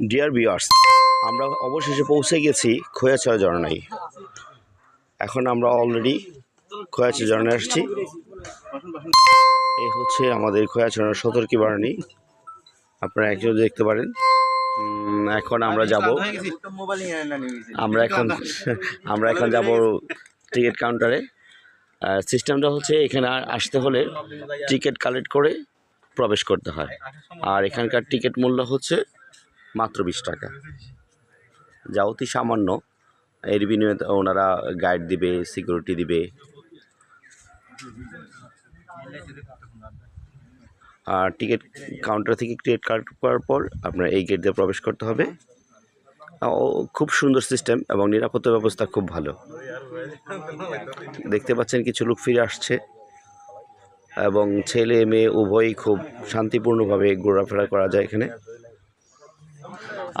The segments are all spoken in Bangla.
ডিয়ার ভিউয়ার্স আমরা অবশেষে পৌঁছে গেছি খোয়াছড়া ঝর্ণায়। এখন আমরা অলরেডি খোয়াছড়া ঝর্ণায় আসছি। এই হচ্ছে আমাদের খোয়াছড়ার সতর্কী বারণী আপনারা একজন দেখতে পারেন। এখন আমরা যাব। আমরা এখন আমরা এখন যাব টিকিট কাউন্টারে সিস্টেমটা হচ্ছে এখানে আসতে হলে টিকিট কালেক্ট করে প্রবেশ করতে হয়। আর এখানকার টিকিট মূল্য হচ্ছে মাত্র বিশ টাকা। যা অতি সামান্য। এর বিনিময়ে ওনারা গাইড দিবে সিকিউরিটি দিবে। আর টিকিট কাউন্টার থেকে টিকিট কালেক্ট করার পর আপনার এই গেট দিয়ে প্রবেশ করতে হবে। ও খুব সুন্দর সিস্টেম এবং নিরাপত্তা ব্যবস্থা খুব ভালো। দেখতে পাচ্ছেন কিছু লোক ফিরে আসছে। এবং ছেলে, মেয়ে উভয়ই খুব শান্তিপূর্ণভাবে ঘোরাফেরা করা যায় এখানে।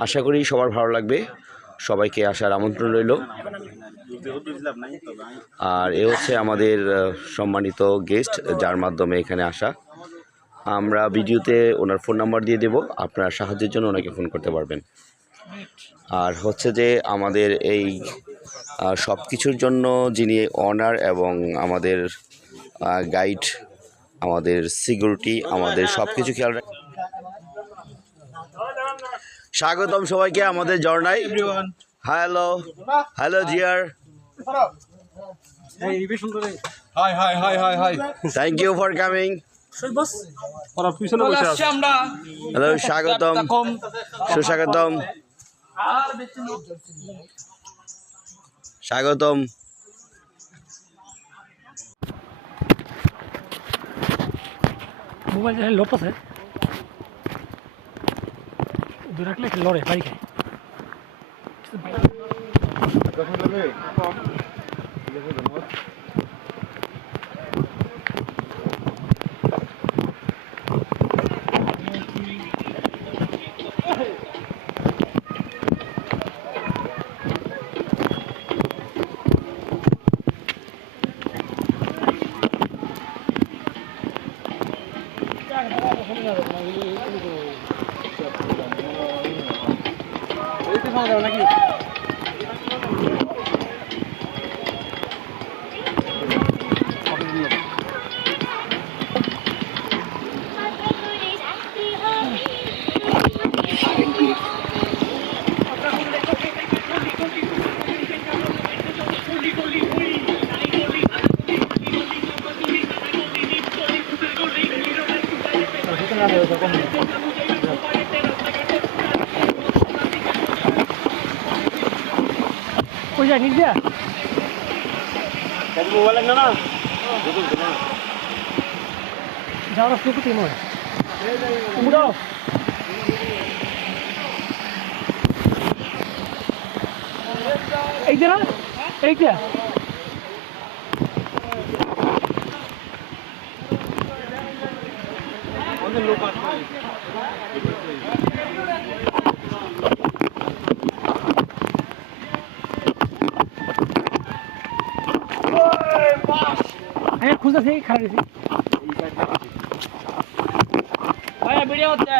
আশা করি সবার ভালো লাগবে। সবাইকে আসার আমন্ত্রণ রইল। আর এ হচ্ছে আমাদের সম্মানিত গেস্ট, যার মাধ্যমে এখানে আসা। আমরা ভিডিওতে ওনার ফোন নাম্বার দিয়ে দেব। আপনার সাহায্যের জন্য ওনাকে ফোন করতে পারবেন। আর হচ্ছে যে আমাদের এই সব কিছুর জন্য যিনি অনার এবং আমাদের গাইড আমাদের সিকিউরিটি আমাদের সব কিছু খেয়াল রাখ- স্বাগতম সবাইকে আমাদের জর্নাই হ্যালো হ্যালো জিয়ার hi hi hi hi hi thank you for coming ওরা পিছনে বসে আছে। হ্যালো স্বাগতম। সুস্বাগতম। স্বাগতম। মোবাইল লোট আছে। দূরে রাখলে লড়ে বাড়ি খায়। ওইতে সঙ্গে যাবে নাকি Gracias. ওই যায় নির্দিয়া যাওয়ার রাস্তা কোথায় নয় উড়াও এই যে না এইটা হ্যাঁ খুঁজতেছি খারাপ গেছি ভাইয়া ভিডিও হচ্ছে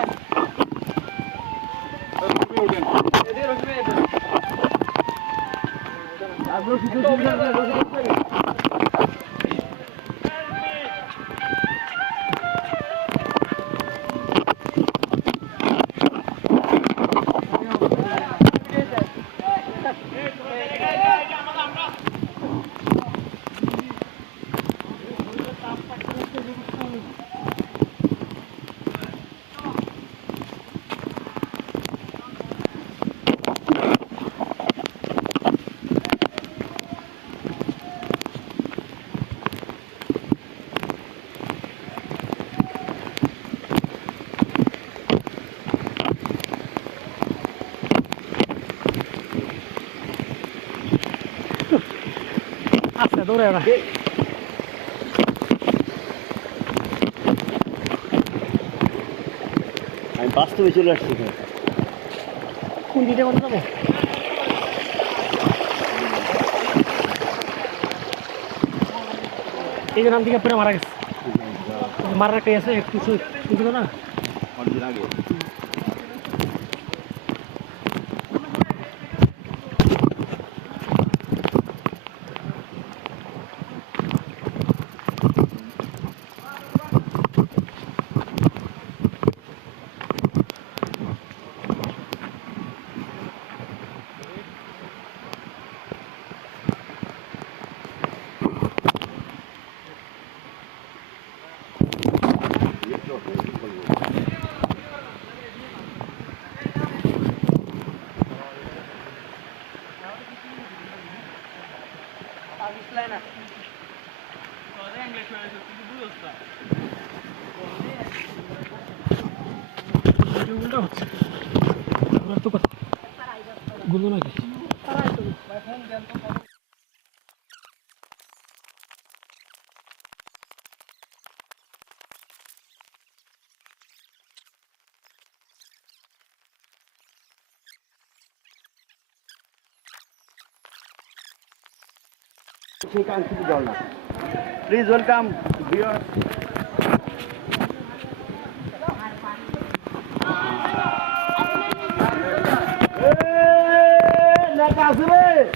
আচ্ছা দৌড়ে না। আমি বাস্তবে চলে আসছি কোন দিকে কোন যাব? এই যে নাম দিকে পুরো মারা গেছে। মারা একটা আছে একটু শুনছিল না? ওটা হচ্ছে ওরা তো কথা গুলো নাকি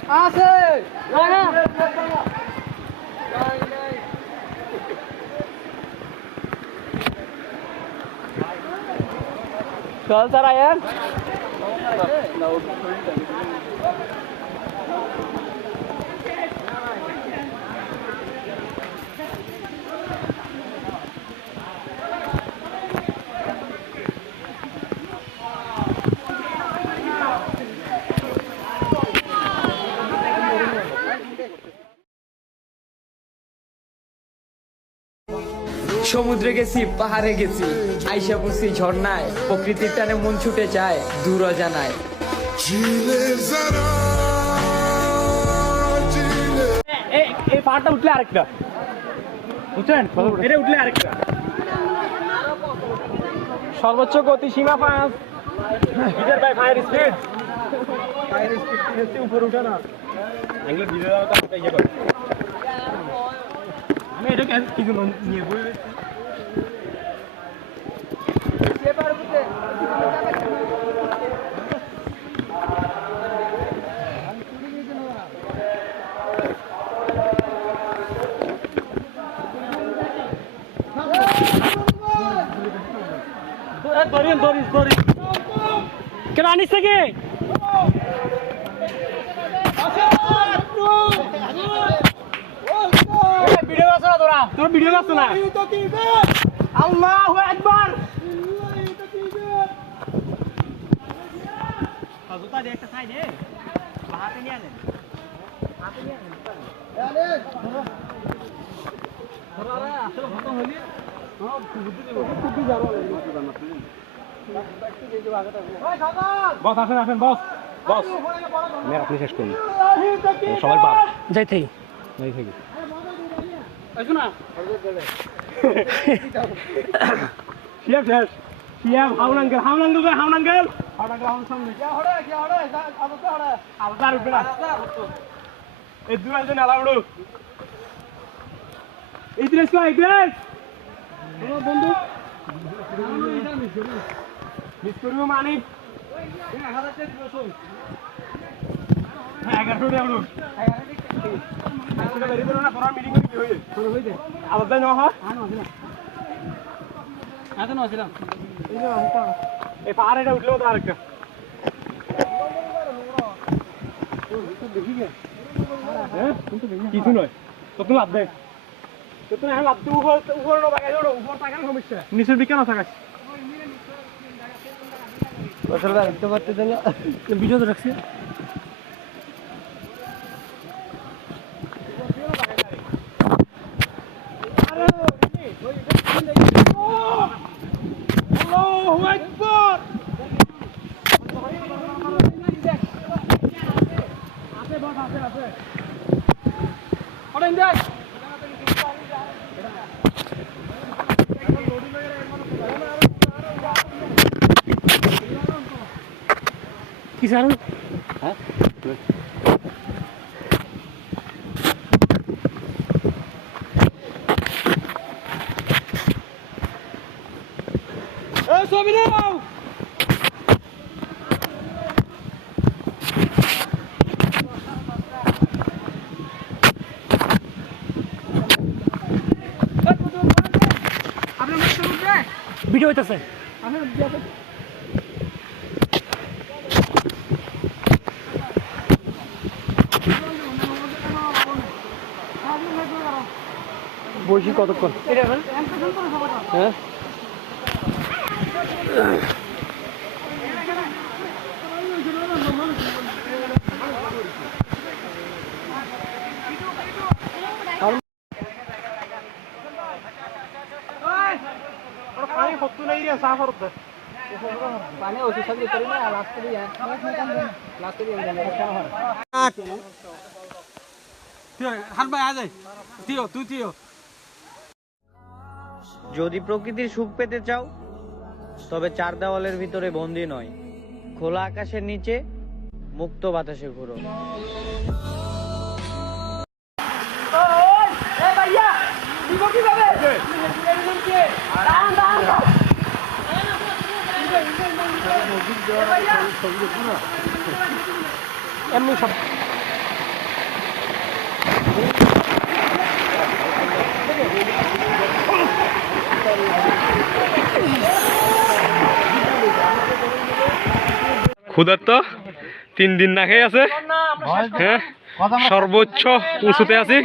প্লিজ ওয়েলকাম চল তারা সমুদ্রে গেছি পাহাড়ে গেছি। আইসা পড়ছি ঝর্ণায় প্রকৃতির টানে মন ছুটে যায় দূর জানায় এই এই পাহাড়টা উঠলে আরেকটা। বুঝছেন? এটা উঠলে আরেকটা। সর্বোচ্চ গতি সীমা পাঁচ metre by fire speed fire speed হচ্ছে? উপরে উঠে না। এগুলো ভিডিও দাও তো ইয়ে করে আমি এটা কিছু নিয়ে বই আনিস থেকে। ভিডিও আছে না তোরা? তোর ভিডিও আছে না? আল্লাহু আকবার। জুতা দিয়ে একটা সাইডে হাতে নিয়ে আনেন হাতে নিয়ে আনেন আসলে খতম হলি। বস আসেন আসেন বস। বস। আপনি শেষ করুন। সবাই বাদ। যাই থাকি। যাই থাকি। না শিয়াব শেষ। শিয়াব হাউন আঙ্কেল হাউন আঙ্কেল কই হাউন আঙ্কেল হাউন আঙ্কেল হাউন সামনে কি হড়ে কি হড়ে আবতা হড়ে আবতার উঠবে না এই দূর আইতে না ইদ্রেস কই ইদ্রেস বন্ধু? মিস করব মানে। বলুন আলাদা নেওয়া পাহাড়ে উঠলেও তো আরেকটা। হ্যাঁ? কিছু নয়। তোর লাভ দেয় লাভ তো উপর উপর সমস্যা। নিচের দিকে না থাকাস ভিডিও তো রাখছি আল্লাহু আকবার আছে বস আছে আছে ওটা দেখ কি স্যার হ্যাঁ ছবি নাও ভিডিও হইতেছে বসি কতক্ষণ? হ্যাঁ? সাফ হাত ভাই আজ তিও তুই তিও। যদি প্রকৃতির সুখ পেতে চাও, তবে চার দেওয়ালের ভিতরে বন্দি নয়। খোলা আকাশের নিচে মুক্ত বাতাসে ঘুরো। ক্ষুধার্ত? তিন দিন না খেয়ে আছে? হ্যাঁ? সর্বোচ্চ উঁচুতে আছি।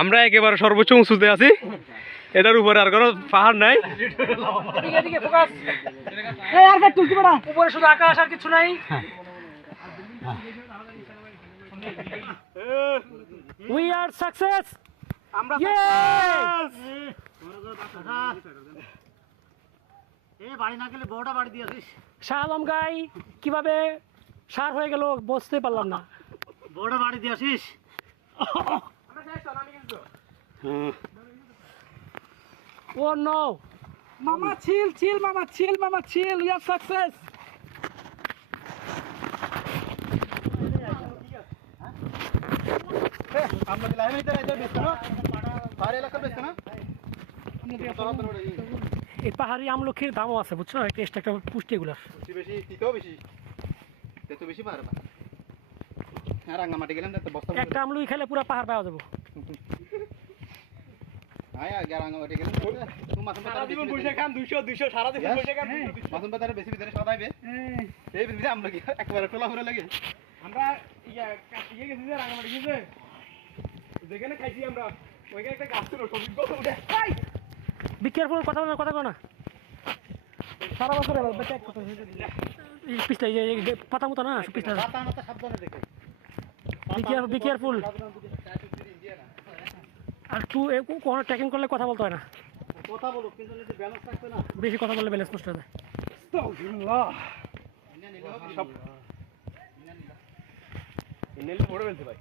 আমরা একেবারে সর্বোচ্চ উঁচুতে আছি। এটার উপরে আর কোনো পাহাড় নাই। উপরে শুধু আকাশ আর কিছু নাই। উই আর সাকসেস আমরা শাহ আলম গাই কীভাবে সার হয়ে গেল বুঝতে পারলাম না। বড় বাড়ি দিয়ে আসিস। Oh no. মামা চিল চিল মামা চিল মামা চিল ইউ আর সাকসেস এই পাহাড়ি আমলখির দামও আছে বুঝছ? টেস্ট একটা পুষ্টি এগুলার। বেশি তিতো বেশি। তেতো বেশি না হ্যাঁ রাঙ্গামাটি গেলাম তো বস্তা একটা আমলকি খেলে পুরো পাহাড় পাওয়া যাব। হ্যাঁ রাঙ্গামাটি গেলাম খান সারা দেশে বসে খান মাসুম পাতার বেশি ভিতরে সদাইবে এই ভিতরে আমরা কি একবারে টোলা করে লাগে। আমরা ইয়া গেছি যে রাঙামাটি গেছে। যেখানে খাইছি আমরা ওইখানে একটা গাছ ছিল সবুজ গাছ উঠে। বি কেয়ারফুল কথা বলো না কথা বলো না। সারা বছর বেটা এক কথা এই পিছটা পাতা মতো না পিছটা পাতা মাথা সাবধানে দেখে। বি কেয়ারফুল বি কেয়ারফুল আর টু কোনো ট্রেকিং করলে কথা বলতে হয় না। কথা বলো কিন্তু যদি ব্যালেন্স থাকবে না। বেশি কথা বললে ব্যালেন্স নষ্ট হয়ে যায় নেলে পড়ে ফেলতে ভাই।